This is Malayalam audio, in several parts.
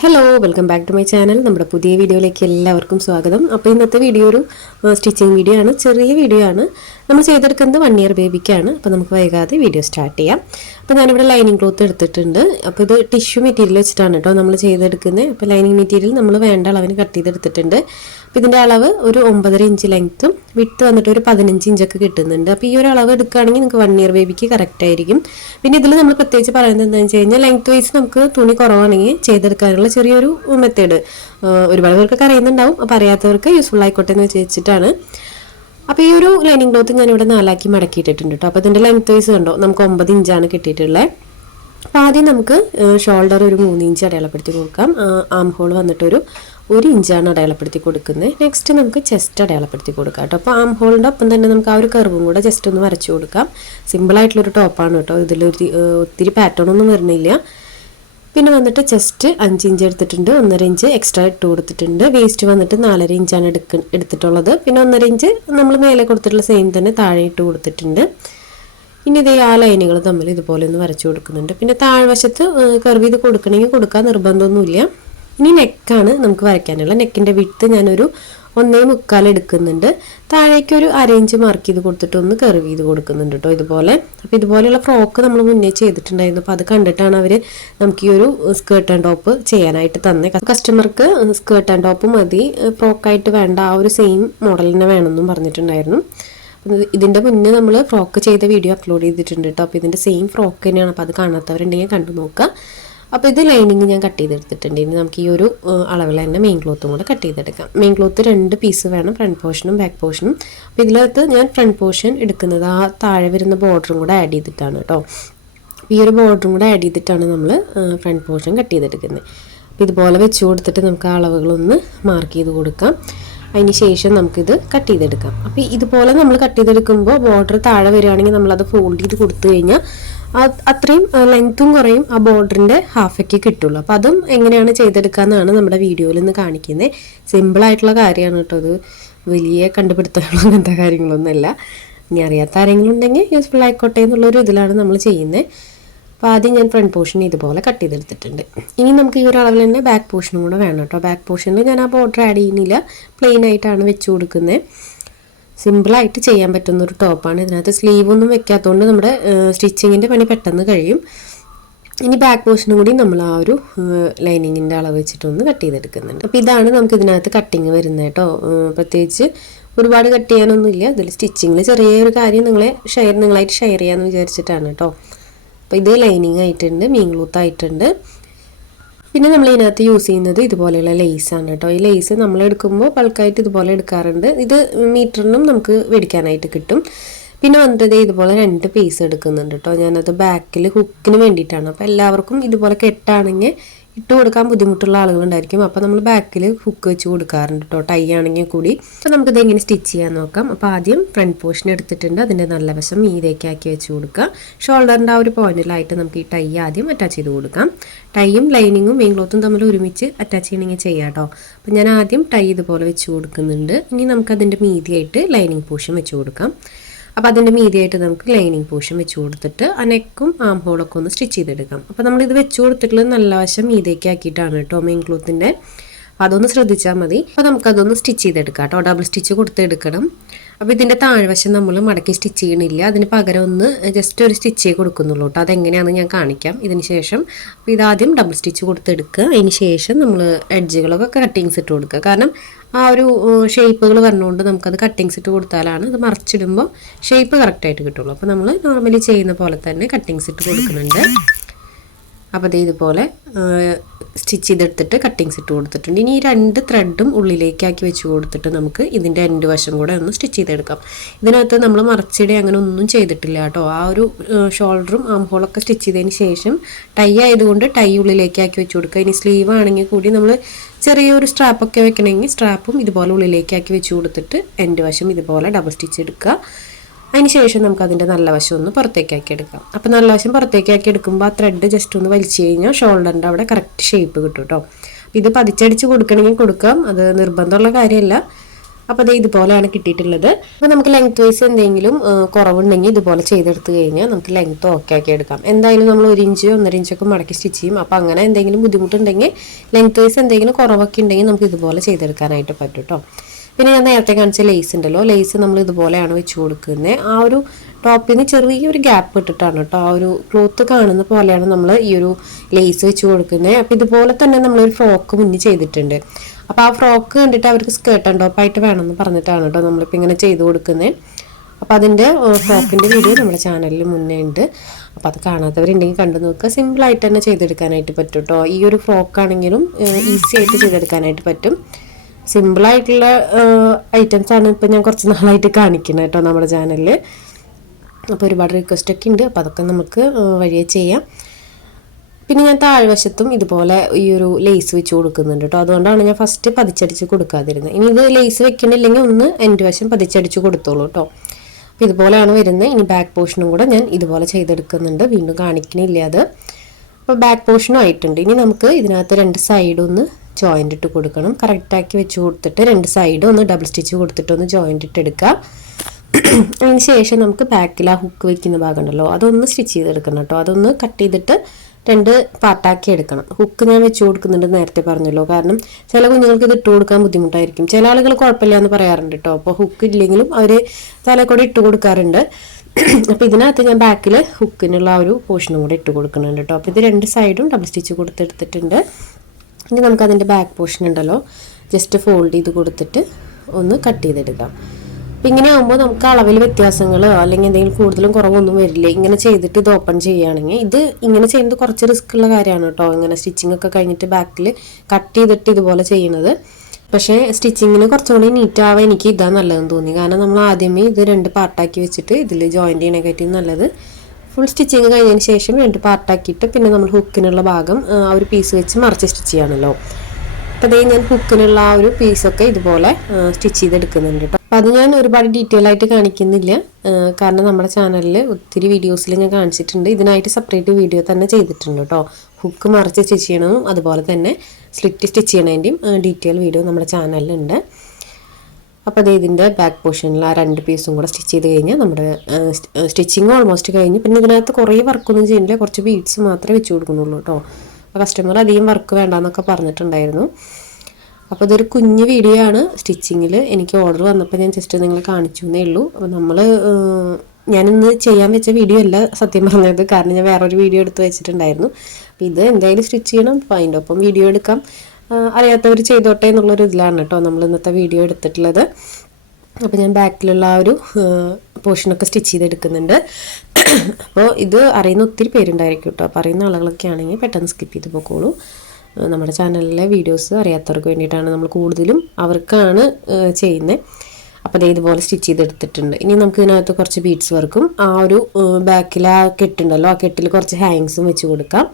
Hello welcome back to my channel. നമ്മുടെ പുതിയ വീഡിയോയിലേക്ക് എല്ലാവർക്കും സ്വാഗതം. അപ്പോൾ ഇന്നത്തെ വീഡിയോ ഒരു സ്റ്റിച്ചിങ് വീഡിയോ ആണ്, ചെറിയ വീഡിയോ ആണ്. നമ്മൾ ചെയ്തെടുക്കുന്നത് 1 ഇയർ ബേബിക്കാണ്. അപ്പോൾ നമുക്ക് വൈകാതെ വീഡിയോ സ്റ്റാർട്ട് ചെയ്യാം. അപ്പോൾ ഞാനിവിടെ ലൈനിങ് ക്ലോത്ത് എടുത്തിട്ടുണ്ട്. അപ്പോൾ ഇത് ടിഷ്യൂ മെറ്റീരിയൽ വെച്ചിട്ടാണ് കേട്ടോ നമ്മൾ ചെയ്തെടുക്കുന്നത്. അപ്പോൾ ലൈനിങ് മെറ്റീരിയൽ നമ്മൾ വേണ്ട അളവിന് കട്ട് ചെയ്തെടുത്തിട്ടുണ്ട്. അപ്പോൾ ഇതിൻ്റെ അളവ് ഒരു 9.5 ഇഞ്ച് ലെങ്ത്തും വിഡ്ത്ത് വന്നിട്ട് ഒരു 15 ഇഞ്ചൊക്കെ കിട്ടുന്നുണ്ട്. അപ്പോൾ ഈ ഒരു അളവ് എടുക്കുകയാണെങ്കിൽ നിങ്ങൾക്ക് 1 ഇയർ ബേബിക്ക് കറക്റ്റ് ആയിരിക്കും. പിന്നെ ഇതിൽ നമ്മൾ പ്രത്യേകിച്ച് പറയുന്നത് എന്താണെന്ന് വെച്ച് കഴിഞ്ഞാൽ ലെങ്ത്ത് വൈസ് നമുക്ക് തുണി കുറവാണെങ്കിൽ ചെയ്തെടുക്കാനുള്ള ചെറിയൊരു മെത്തേഡ് ഒരുപാട് പേർക്കൊക്കെ അറിയുന്നുണ്ടാവും. അപ്പോൾ അറിയാത്തവർക്ക് യൂസ്ഫുൾ ആയിക്കോട്ടെ എന്ന് വെച്ചിട്ടാണ്. അപ്പോൾ ഈ ഒരു ലൈനിങ് ക്ലോത്ത് ഞാനിവിടെ 4 ആക്കി മടക്കിയിട്ടിട്ടുണ്ട് കേട്ടോ. അപ്പോൾ ഇതിൻ്റെ ലെങ്ത്ത് വൈസ് കണ്ടോ, നമുക്ക് 9 ഇഞ്ചാണ് കിട്ടിയിട്ടുള്ളത്. അപ്പോൾ ആദ്യം നമുക്ക് ഷോൾഡർ ഒരു 3 ഇഞ്ച് അടയാളപ്പെടുത്തി കൊടുക്കാം. ആം ഹോൾ വന്നിട്ടൊരു 1 ഇഞ്ചാണ് അടയാളപ്പെടുത്തി കൊടുക്കുന്നത്. നെക്സ്റ്റ് നമുക്ക് ചെസ്റ്റ് അടയാളപ്പെടുത്തി കൊടുക്കാം കേട്ടോ. അപ്പോൾ ആം ഹോളിൻ്റെ ഒപ്പം തന്നെ നമുക്ക് ആ ഒരു കർവും കൂടെ ജസ്റ്റ് ഒന്ന് വരച്ചു കൊടുക്കാം. സിമ്പിളായിട്ടുള്ളൊരു ടോപ്പാണ് കേട്ടോ. ഇതിലൊരു ഒത്തിരി പാറ്റേൺ ഒന്നും വരുന്നില്ല. പിന്നെ വന്നിട്ട് ചെസ്റ്റ് 5 ഇഞ്ച് എടുത്തിട്ടുണ്ട്, 1.5 ഇഞ്ച് എക്സ്ട്രാ ഇട്ട് കൊടുത്തിട്ടുണ്ട്. വേസ്റ്റ് വന്നിട്ട് 4.5 ഇഞ്ചാണ് എടുത്തിട്ടുള്ളത്. പിന്നെ 1.5 ഇഞ്ച് നമ്മൾ മേലെ കൊടുത്തിട്ടുള്ള സെയിം തന്നെ താഴെ ഇട്ട് കൊടുത്തിട്ടുണ്ട്. ഇനി ഇതേ ആ ലൈനുകൾ തമ്മിൽ ഇതുപോലെ ഒന്ന് വരച്ചു കൊടുക്കുന്നുണ്ട്. പിന്നെ താഴ്വശത്ത് കർവ് ചെയ്ത് കൊടുക്കണമെങ്കിൽ കൊടുക്കാൻ നിർബന്ധമൊന്നുമില്ല. ഇനി നെക്കാണ് നമുക്ക് വരയ്ക്കാനുള്ള. നെക്കിൻ്റെ വിഡ്ത്ത് ഞാനൊരു 1.25 എടുക്കുന്നുണ്ട്. താഴേക്ക് ഒരു 1/2 ഇഞ്ച് മാർക്ക് ചെയ്ത് കൊടുത്തിട്ട് ഒന്ന് കർവ് ചെയ്ത് കൊടുക്കുന്നുണ്ട് കേട്ടോ ഇതുപോലെ. അപ്പോൾ ഇതുപോലെയുള്ള ഫ്രോക്ക് നമ്മൾ മുന്നേ ചെയ്തിട്ടുണ്ടായിരുന്നു. അപ്പോൾ അത് കണ്ടിട്ടാണ് അവർ നമുക്ക് ഈ ഒരു സ്കേർട്ട് ആൻഡ് ടോപ്പ് ചെയ്യാനായിട്ട് തന്നെ. കസ്റ്റമർക്ക് സ്കേർട്ട് ആൻഡ് ടോപ്പ് മതി, ഫ്രോക്കായിട്ട് വേണ്ട, ആ ഒരു സെയിം മോഡൽ തന്നെ വേണമെന്നും പറഞ്ഞിട്ടുണ്ടായിരുന്നു. ഇതിൻ്റെ മുന്നേ നമ്മൾ ഫ്രോക്ക് ചെയ്ത വീഡിയോ അപ്ലോഡ് ചെയ്തിട്ടുണ്ട് കേട്ടോ. അപ്പോൾ ഇതിൻ്റെ സെയിം ഫ്രോക്ക് തന്നെയാണ്. അപ്പോൾ അത് കാണാത്തവരുണ്ടെങ്കിൽ കണ്ടു നോക്കുക. അപ്പോൾ ഇത് ലൈനിങ് ഞാൻ കട്ട് ചെയ്തെടുത്തിട്ടുണ്ട്. ഇനി നമുക്ക് ഈ ഒരു അളവിൽ തന്നെ മെയിൻ ക്ലോത്തും കൂടെ കട്ട് ചെയ്തെടുക്കാം. മെയിൻ ക്ലോത്ത് 2 പീസ് വേണം, ഫ്രണ്ട് പോർഷനും ബാക്ക് പോർഷനും. അപ്പോൾ ഇതിനകത്ത് ഞാൻ ഫ്രണ്ട് പോർഷൻ എടുക്കുന്നത് ആ താഴെ വരുന്ന ബോർഡറും കൂടെ ആഡ് ചെയ്തിട്ടാണ് കേട്ടോ. ഈ ഒരു ബോർഡറും കൂടെ ആഡ് ചെയ്തിട്ടാണ് നമ്മൾ ഫ്രണ്ട് പോർഷൻ കട്ട് ചെയ്തെടുക്കുന്നത്. അപ്പോൾ ഇതുപോലെ വെച്ച് കൊടുത്തിട്ട് നമുക്ക് ആ അളവുകളൊന്ന് മാർക്ക് ചെയ്ത് കൊടുക്കാം. അതിന് ശേഷം നമുക്കിത് കട്ട് ചെയ്തെടുക്കാം. അപ്പോൾ ഇതുപോലെ നമ്മൾ കട്ട് ചെയ്തെടുക്കുമ്പോൾ ബോർഡർ താഴെ വരികയാണെങ്കിൽ നമ്മളത് ഫോൾഡ് ചെയ്ത് കൊടുത്തു കഴിഞ്ഞാൽ അത്രയും ലെങ്ത്തും കുറയും, ആ ബോർഡറിൻ്റെ ഹാഫൊക്കെ കിട്ടുള്ളൂ. അപ്പോൾ അതും എങ്ങനെയാണ് ചെയ്തെടുക്കാമെന്നാണ് നമ്മുടെ വീഡിയോയിൽ നിന്ന് കാണിക്കുന്നത്. സിമ്പിളായിട്ടുള്ള കാര്യമാണ് കേട്ടോ. അത് വലിയ കണ്ടുപിടുത്തങ്ങളോ അങ്ങനത്തെ കാര്യങ്ങളൊന്നുമല്ല. ഇനി അറിയാത്ത ആരെങ്കിലും ഉണ്ടെങ്കിൽ യൂസ്ഫുൾ ആയിക്കോട്ടെ എന്നുള്ളൊരു ഇതിലാണ് നമ്മൾ ചെയ്യുന്നത്. അപ്പോൾ ആദ്യം ഞാൻ ഫ്രണ്ട് പോർഷൻ ഇതുപോലെ കട്ട് ചെയ്തെടുത്തിട്ടുണ്ട്. ഇനി നമുക്ക് ഈ ഒരു അളവിൽ തന്നെ ബാക്ക് പോർഷനും കൂടെ വേണം കേട്ടോ. ബാക്ക് പോർഷനിൽ ഞാൻ ആ ബോർഡർ ആഡ് ചെയ്യുന്നില്ല, പ്ലെയിൻ ആയിട്ടാണ് വെച്ച് കൊടുക്കുന്നത്. സിമ്പിളായിട്ട് ചെയ്യാൻ പറ്റുന്ന ഒരു ടോപ്പാണ്. ഇതിനകത്ത് സ്ലീവ് ഒന്നും വെക്കാത്തതുകൊണ്ട് നമ്മുടെ സ്റ്റിച്ചിങ്ങിൻ്റെ പണി പെട്ടെന്ന് കഴിയും. ഇനി ബാക്ക് പോർഷനും കൂടി നമ്മൾ ആ ഒരു ലൈനിങ്ങിൻ്റെ അളവ് വെച്ചിട്ടൊന്ന് കട്ട് ചെയ്തെടുക്കുന്നുണ്ട്. അപ്പോൾ ഇതാണ് നമുക്ക് ഇതിനകത്ത് കട്ടിങ് വരുന്നത് കേട്ടോ. പ്രത്യേകിച്ച് ഒരുപാട് കട്ട് ചെയ്യാനൊന്നുമില്ല. ഇതിൽ സ്റ്റിച്ചിങ്ങിൽ ചെറിയൊരു കാര്യം നിങ്ങളായിട്ട് ഷെയർ ചെയ്യാമെന്ന് വിചാരിച്ചിട്ടാണ് കേട്ടോ. അപ്പോൾ ഇത് ലൈനിങ് ആയിട്ടുണ്ട്, മെയിൻ ക്ലോത്ത് ആയിട്ടുണ്ട്. പിന്നെ നമ്മൾ ഇതിനകത്ത് യൂസ് ചെയ്യുന്നത് ഇതുപോലെയുള്ള ലേസാണ് കേട്ടോ. ഈ ലേസ് നമ്മൾ എടുക്കുമ്പോൾ ബൾക്കായിട്ട് ഇതുപോലെ എടുക്കാറുണ്ട്. ഇത് മീറ്ററിനും നമുക്ക് മേടിക്കാനായിട്ട് കിട്ടും. പിന്നെ വന്നിട്ട് ഇതുപോലെ 2 പീസ് എടുക്കുന്നുണ്ട് കേട്ടോ. ഞാനത് ബാക്കിൽ ഹുക്കിന് വേണ്ടിയിട്ടാണ്. അപ്പോൾ എല്ലാവർക്കും ഇതുപോലെ കെട്ടാണെങ്കിൽ ഇട്ട് കൊടുക്കാൻ ബുദ്ധിമുട്ടുള്ള ആളുകളുണ്ടായിരിക്കും. അപ്പോൾ നമ്മൾ ബാക്കിൽ ഹുക്ക് വെച്ച് കൊടുക്കാറുണ്ട് കേട്ടോ, ടൈ ആണെങ്കിൽ കൂടി. അപ്പോൾ നമുക്കിത് എങ്ങനെ സ്റ്റിച്ച് ചെയ്യാൻ നോക്കാം. അപ്പോൾ ആദ്യം ഫ്രണ്ട് പോർഷൻ എടുത്തിട്ടുണ്ട്, അതിൻ്റെ നല്ല വശം മീതേക്കാക്കി വെച്ച് കൊടുക്കുക. ഷോൾഡറിൻ്റെ ആ ഒരു പോയിന്റിലായിട്ട് നമുക്ക് ഈ ടൈ ആദ്യം അറ്റാച്ച് ചെയ്ത് കൊടുക്കാം. ടൈയും ലൈനിങ്ങും മെയിൻ ക്ലോത്തും തമ്മിൽ ഒരുമിച്ച് അറ്റാച്ച് ചെയ്യണമെങ്കിൽ ചെയ്യാം കേട്ടോ. അപ്പോൾ ഞാൻ ആദ്യം ടൈ ഇതുപോലെ വെച്ച് കൊടുക്കുന്നുണ്ട്. ഇനി നമുക്കതിൻ്റെ മീതിയായിട്ട് ലൈനിങ് പോർഷൻ വെച്ച് കൊടുക്കാം. അപ്പോൾ അതിൻ്റെ മീതിയായിട്ട് നമുക്ക് ലൈനിങ് പോർഷൻ വെച്ച് കൊടുത്തിട്ട് ആ നെക്കും ആം ഹോളൊക്കെ ഒന്ന് സ്റ്റിച്ച് ചെയ്തെടുക്കാം. അപ്പോൾ നമ്മളിത് വെച്ച് കൊടുത്തിട്ടുള്ളത് നല്ല വശം മീതേക്ക് ആക്കിയിട്ടാണ് കേട്ടോ മെയിൻ ക്ലോത്തിൻ്റെ. അതൊന്ന് ശ്രദ്ധിച്ചാൽ മതി. അപ്പോൾ നമുക്കതൊന്ന് സ്റ്റിച്ച് ചെയ്തെടുക്കാം കേട്ടോ. ഡബിൾ സ്റ്റിച്ച് കൊടുത്തെടുക്കണം. അപ്പോൾ ഇതിൻ്റെ താഴ്വശം നമ്മൾ മടക്കി സ്റ്റിച്ച് ചെയ്യണില്ല, അതിന് പകരം ഒന്ന് ജസ്റ്റ് ഒരു സ്റ്റിച്ചേ കൊടുക്കുന്നുള്ളൂ കേട്ടോ. അതെങ്ങനെയാണെന്ന് ഞാൻ കാണിക്കാം ഇതിന് ശേഷം. അപ്പോൾ ഇതാദ്യം ഡബിൾ സ്റ്റിച്ച് കൊടുത്തെടുക്കുക. അതിന് ശേഷം നമ്മൾ എഡ്ജുകളൊക്കെ കട്ടിങ്സ് ഇട്ട് കൊടുക്കുക. കാരണം ആ ഒരു ഷേപ്പുകൾ പറഞ്ഞുകൊണ്ട് നമുക്കത് കട്ടിങ്സ് ഇട്ട് കൊടുത്താലാണ് അത് മറിച്ചിടുമ്പോൾ ഷേപ്പ് കറക്റ്റായിട്ട് കിട്ടുള്ളൂ. അപ്പോൾ നമ്മൾ നോർമലി ചെയ്യുന്ന പോലെ തന്നെ കട്ടിങ്സ് ഇട്ട് കൊടുക്കുന്നുണ്ട്. അപ്പോൾ അത് ഇതുപോലെ സ്റ്റിച്ച് ചെയ്തെടുത്തിട്ട് കട്ടിങ്സ് ഇട്ട് കൊടുത്തിട്ടുണ്ട്. ഇനി ഈ 2 ത്രെഡും ഉള്ളിലേക്കാക്കി വെച്ച് കൊടുത്തിട്ട് നമുക്ക് ഇതിൻ്റെ രണ്ട് വശം കൂടെ ഒന്ന് സ്റ്റിച്ച് ചെയ്തെടുക്കാം. ഇതിനകത്ത് നമ്മൾ മറച്ചിടെ അങ്ങനെ ഒന്നും ചെയ്തിട്ടില്ല കേട്ടോ. ആ ഒരു ഷോൾഡറും ആം ഹോളൊക്കെ സ്റ്റിച്ച് ചെയ്തതിന് ശേഷം ടൈ ആയതുകൊണ്ട് ടൈ ഉള്ളിലേക്കാക്കി വെച്ച് കൊടുക്കുക. ഇനി സ്ലീവ് ആണെങ്കിൽ കൂടി നമ്മൾ ചെറിയൊരു സ്ട്രാപ്പൊക്കെ വെക്കണമെങ്കിൽ സ്ട്രാപ്പും ഇതുപോലെ ഉള്ളിലേക്കാക്കി വെച്ച് കൊടുത്തിട്ട് എൻ്റെ വശം ഇതുപോലെ ഡബിൾ സ്റ്റിച്ച് എടുക്കുക. അതിന് ശേഷം നമുക്ക് അതിൻ്റെ നല്ല വശം ഒന്ന് പുറത്തേക്കാക്കി എടുക്കാം. അപ്പോൾ നല്ല വശം പുറത്തേക്കാക്കി എടുക്കുമ്പോൾ ആ ത്രെഡ് ജസ്റ്റ് ഒന്ന് വലിച്ചു കഴിഞ്ഞാൽ ഷോൾഡറിൻ്റെ അവിടെ കറക്റ്റ് ഷേപ്പ് കിട്ടും കേട്ടോ. ഇത് പതിച്ചടിച്ച് കൊടുക്കണമെങ്കിൽ കൊടുക്കാം, അത് നിർബന്ധമുള്ള കാര്യമല്ല. അപ്പോൾ അത് ഇതുപോലെയാണ് കിട്ടിയിട്ടുള്ളത്. അപ്പോൾ നമുക്ക് ലെങ്ത് വൈസ് എന്തെങ്കിലും കുറവുണ്ടെങ്കിൽ ഇതുപോലെ ചെയ്തെടുത്ത് കഴിഞ്ഞാൽ നമുക്ക് ലെങ്ത് ഓക്കെ ആക്കി എടുക്കാം. എന്തായാലും നമ്മൾ 1 ഇഞ്ച് 1.5 ഇഞ്ചൊക്കെ മടക്കി സ്റ്റിച്ച് ചെയ്യും. അപ്പോൾ അങ്ങനെ എന്തെങ്കിലും ബുദ്ധിമുട്ടുണ്ടെങ്കിൽ ലെങ്ത് വൈസ് എന്തെങ്കിലും കുറവൊക്കെ ഉണ്ടെങ്കിൽ നമുക്ക് ഇതുപോലെ ചെയ്തെടുക്കാനായിട്ട് പറ്റും കേട്ടോ. പിന്നെ ഞാൻ നേരത്തെ കാണിച്ച ലേസ് ഉണ്ടല്ലോ, ലേസ് നമ്മൾ ഇതുപോലെയാണ് വെച്ച് കൊടുക്കുന്നത്. ആ ഒരു ടോപ്പിൽ നിന്ന് ചെറിയൊരു ഗ്യാപ്പ് ഇട്ടിട്ടാണ് കേട്ടോ, ആ ഒരു ക്ലോത്ത് കാണുന്ന പോലെയാണ് നമ്മൾ ഈ ഒരു ലേസ് വെച്ച് കൊടുക്കുന്നത്. അപ്പോൾ ഇതുപോലെ തന്നെ നമ്മളൊരു ഫ്രോക്ക് മുന്നിൽ ചെയ്തിട്ടുണ്ട്. അപ്പോൾ ആ ഫ്രോക്ക് കണ്ടിട്ട് അവർക്ക് സ്കേർട്ട് ആൻഡ് ടോപ്പായിട്ട് വേണമെന്ന് പറഞ്ഞിട്ടാണ് കേട്ടോ നമ്മളിപ്പോൾ ഇങ്ങനെ ചെയ്ത് കൊടുക്കുന്നത്. അപ്പോൾ അതിൻ്റെ ഫ്രോക്കിൻ്റെ വീഡിയോ നമ്മുടെ ചാനലിൽ മുന്നേ ഉണ്ട്. അപ്പോൾ അത് കാണാത്തവരുണ്ടെങ്കിൽ കണ്ടു നോക്കുക. സിമ്പിളായിട്ട് തന്നെ ചെയ്തെടുക്കാനായിട്ട് പറ്റും കേട്ടോ. ഈ ഒരു ഫ്രോക്കാണെങ്കിലും ഈസി ആയിട്ട് ചെയ്തെടുക്കാനായിട്ട് പറ്റും. സിമ്പിളായിട്ടുള്ള ഐറ്റംസാണ് ഇപ്പോൾ ഞാൻ കുറച്ച് നാളായിട്ട് കാണിക്കുന്നത് കേട്ടോ നമ്മുടെ ചാനലിൽ. അപ്പോൾ ഒരുപാട് റിക്വസ്റ്റൊക്കെ ഉണ്ട്. അപ്പോൾ അതൊക്കെ നമുക്ക് വഴിയെ ചെയ്യാം. പിന്നെ ഞാൻ താഴ്വശത്തും ഇതുപോലെ ഈ ഒരു ലേസ് വെച്ച് കൊടുക്കുന്നുണ്ട് കേട്ടോ. അതുകൊണ്ടാണ് ഞാൻ ഫസ്റ്റ് പതിച്ചടിച്ച് കൊടുക്കാതിരുന്നത്. ഇനി ഇത് ലേസ് വെക്കണില്ലെങ്കിൽ ഒന്ന് എൻ്റെ വശം പതിച്ചടിച്ച് കൊടുത്തോളൂ കേട്ടോ. അപ്പോൾ ഇതുപോലെയാണ് വരുന്നത്. ഇനി ബാക്ക് പോർഷനും കൂടെ ഞാൻ ഇതുപോലെ ചെയ്തെടുക്കുന്നുണ്ട്, വീണ്ടും കാണിക്കണില്ല അത്. അപ്പോൾ ബാക്ക് പോർഷനും ആയിട്ടുണ്ട്. ഇനി നമുക്ക് ഇതിനകത്ത് 2 സൈഡും ഒന്ന് ജോയിൻ്റ് ഇട്ട് കൊടുക്കണം. കറക്റ്റാക്കി വെച്ച് കൊടുത്തിട്ട് 2 സൈഡും ഒന്ന് ഡബിൾ സ്റ്റിച്ച് കൊടുത്തിട്ട് ഒന്ന് ജോയിൻ്റ് ഇട്ട് എടുക്കുക. അതിന് ശേഷം നമുക്ക് ബാക്കിൽ ആ ഹുക്ക് വയ്ക്കുന്ന ഭാഗം ഉണ്ടല്ലോ, അതൊന്ന് സ്റ്റിച്ച് ചെയ്തെടുക്കണം കേട്ടോ. അതൊന്ന് കട്ട് ചെയ്തിട്ട് 2 പാർട്ടാക്കി എടുക്കണം. ഹുക്ക് ഞാൻ വെച്ച് കൊടുക്കുന്നുണ്ട് നേരത്തെ പറഞ്ഞല്ലോ, കാരണം ചില കുഞ്ഞുങ്ങൾക്ക് ഇത് ഇട്ട് കൊടുക്കാൻ ബുദ്ധിമുട്ടായിരിക്കും. ചില ആളുകൾ കുഴപ്പമില്ല എന്ന് പറയാറുണ്ട് കേട്ടോ. അപ്പോൾ ഹുക്ക് ഇല്ലെങ്കിലും അവർ തലക്കൂടെ ഇട്ട് കൊടുക്കാറുണ്ട്. അപ്പോൾ ഇതിനകത്ത് ഞാൻ ബാക്കിൽ ഹുക്കിനുള്ള ആ ഒരു പോർഷനും കൂടെ ഇട്ട് കൊടുക്കുന്നുണ്ട് കേട്ടോ. അപ്പോൾ ഇത് 2 സൈഡും ഡബിൾ സ്റ്റിച്ച് കൊടുത്തെടുത്തിട്ടുണ്ട്. ഇനി നമുക്കതിൻ്റെ ബാക്ക് പോർഷൻ ഉണ്ടല്ലോ ജസ്റ്റ് ഫോൾഡ് ചെയ്ത് കൊടുത്തിട്ട് ഒന്ന് കട്ട് ചെയ്തെടുക്കാം. അപ്പം ഇങ്ങനെ ആകുമ്പോൾ നമുക്ക് അളവിൽ വ്യത്യാസങ്ങളോ അല്ലെങ്കിൽ എന്തെങ്കിലും കൂടുതലും കുറവൊന്നും വരില്ല. ഇങ്ങനെ ചെയ്തിട്ട് ഇത് ഓപ്പൺ ചെയ്യുകയാണെങ്കിൽ, ഇത് ഇങ്ങനെ ചെയ്യുന്നത് കുറച്ച് റിസ്ക് ഉള്ള കാര്യമാണ് കേട്ടോ. ഇങ്ങനെ സ്റ്റിച്ചിങ് ഒക്കെ കഴിഞ്ഞിട്ട് ബാക്കിൽ കട്ട് ചെയ്തിട്ട് ഇതുപോലെ ചെയ്യുന്നത്. പക്ഷേ സ്റ്റിച്ചിങ്ങിന് കുറച്ചുകൂടി നീറ്റ് ആവാൻ എനിക്ക് ഇതാ നല്ലതെന്ന് തോന്നി. കാരണം നമ്മൾ ആദ്യമേ ഇത് 2 പാർട്ടാക്കി വെച്ചിട്ട് ഇതിൽ ജോയിൻ്റ് ചെയ്യണേക്കായിട്ടും നല്ലത് ഫുൾ സ്റ്റിച്ചിങ് കഴിഞ്ഞതിന് ശേഷം 2 പാർട്ടാക്കിയിട്ട് പിന്നെ നമ്മൾ ഹുക്കിനുള്ള ഭാഗം ആ ഒരു പീസ് വെച്ച് മറിച്ച് സ്റ്റിച്ച് ചെയ്യണമല്ലോ. അപ്പോൾ അതേ ഞാൻ ഹുക്കിനുള്ള ആ ഒരു പീസൊക്കെ ഇതുപോലെ സ്റ്റിച്ച് ചെയ്തെടുക്കുന്നുണ്ട് കേട്ടോ. അപ്പോൾ അത് ഞാൻ ഒരുപാട് ഡീറ്റെയിൽ ആയിട്ട് കാണിക്കുന്നില്ല, കാരണം നമ്മുടെ ചാനലിൽ ഒത്തിരി വീഡിയോസിൽ ഞാൻ കാണിച്ചിട്ടുണ്ട്. ഇതിനായിട്ട് സെപ്പറേറ്റ് വീഡിയോ തന്നെ ചെയ്തിട്ടുണ്ട് കേട്ടോ. ഹുക്ക് മറിച്ച് സ്റ്റിച്ച് ചെയ്യണതും അതുപോലെ തന്നെ സ്ലിറ്റ് സ്റ്റിച്ച് ചെയ്യണതിൻ്റെയും ഡീറ്റെയിൽ വീഡിയോ നമ്മുടെ ചാനലിലുണ്ട്. അപ്പോൾ അത് ഇതിൻ്റെ ബാക്ക് പോർഷനിൽ ആ 2 പീസും കൂടെ സ്റ്റിച്ച് ചെയ്ത് കഴിഞ്ഞാൽ നമ്മുടെ സ്റ്റിച്ചിങ് ഓൾമോസ്റ്റ് കഴിഞ്ഞു. പിന്നെ ഇതിനകത്ത് കുറേ വർക്കൊന്നും ചെയ്യുന്നില്ല, കുറച്ച് ബീഡ്സ് മാത്രമേ വെച്ച് കൊടുക്കുന്നുള്ളൂ കേട്ടോ. കസ്റ്റമർ അധികം വർക്ക് വേണ്ടാന്നൊക്കെ പറഞ്ഞിട്ടുണ്ടായിരുന്നു. അപ്പോൾ ഇതൊരു കുഞ്ഞു വീഡിയോ ആണ്. സ്റ്റിച്ചിങ്ങിൽ എനിക്ക് ഓർഡർ വന്നപ്പോൾ ഞാൻ ജസ്റ്റ് നിങ്ങളെ കാണിച്ചു എന്നേ ഉള്ളൂ. അപ്പോൾ ഞാനിന്ന് ചെയ്യാൻ വെച്ച വീഡിയോ അല്ല സത്യം പറഞ്ഞത്, കാരണം ഞാൻ വേറൊരു വീഡിയോ എടുത്ത് വെച്ചിട്ടുണ്ടായിരുന്നു. അപ്പോൾ ഇത് എന്തായാലും സ്റ്റിച്ച് ചെയ്യണം, അപ്പോൾ അതിൻ്റെ ഒപ്പം വീഡിയോ എടുക്കാം, അറിയാത്തവർ ചെയ്തോട്ടെ എന്നുള്ളൊരു ഇതിലാണ് കേട്ടോ നമ്മൾ ഇന്നത്തെ വീഡിയോ എടുത്തിട്ടുള്ളത്. അപ്പോൾ ഞാൻ ബാക്കിലുള്ള ആ ഒരു പോർഷനൊക്കെ സ്റ്റിച്ച് ചെയ്തെടുക്കുന്നുണ്ട്. അപ്പോൾ ഇത് അറിയുന്ന ഒത്തിരി പേരുണ്ടായിരിക്കും കേട്ടോ. അപ്പോൾ അറിയുന്ന ആളുകളൊക്കെ ആണെങ്കിൽ പെട്ടെന്ന് സ്കിപ്പ് ചെയ്ത് പോയിക്കോളൂ. നമ്മുടെ ചാനലിലെ വീഡിയോസ് അറിയാത്തവർക്ക് വേണ്ടിയിട്ടാണ് നമ്മൾ കൂടുതലും അവർക്കാണ് ചെയ്യുന്നത്. അപ്പോൾ അതേ ഇതുപോലെ സ്റ്റിച്ച് ചെയ്തെടുത്തിട്ടുണ്ട്. ഇനി നമുക്ക് ഇതിനകത്ത് കുറച്ച് ബീഡ്സ് വർക്കും ആ ഒരു ബാക്കിൽ ആ കെട്ടുണ്ടല്ലോ, ആ കെട്ടിൽ കുറച്ച് ഹാങ്സും വെച്ച് കൊടുക്കാം.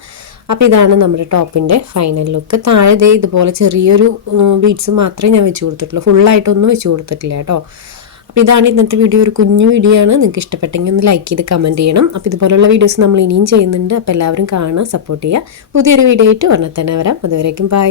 അപ്പോൾ ഇതാണ് നമ്മുടെ ടോപ്പിൻ്റെ ഫൈനൽ ലുക്ക്. താഴെ ദേ ഇതുപോലെ ചെറിയൊരു ബീഡ്സ് മാത്രമേ ഞാൻ വെച്ച് കൊടുത്തിട്ടുള്ളൂ, ഫുള്ളായിട്ടൊന്നും വെച്ച് കൊടുത്തിട്ടില്ല കേട്ടോ. അപ്പോൾ ഇതാണ് ഇന്നത്തെ വീഡിയോ, ഒരു കുഞ്ഞു വീഡിയോ ആണ്. നിങ്ങൾക്ക് ഇഷ്ടപ്പെട്ടെങ്കിൽ ഒന്ന് ലൈക്ക് ചെയ്ത് കമൻറ്റ് ചെയ്യണം. അപ്പോൾ ഇതുപോലുള്ള വീഡിയോസ് നമ്മൾ ഇനിയും ചെയ്യുന്നുണ്ട്. അപ്പോൾ എല്ലാവരും കാണുക, സപ്പോർട്ട് ചെയ്യുക. പുതിയൊരു വീഡിയോ ആയിട്ട് ഉടനെ തന്നെ വരാം. അതുവരേക്കും ബൈ.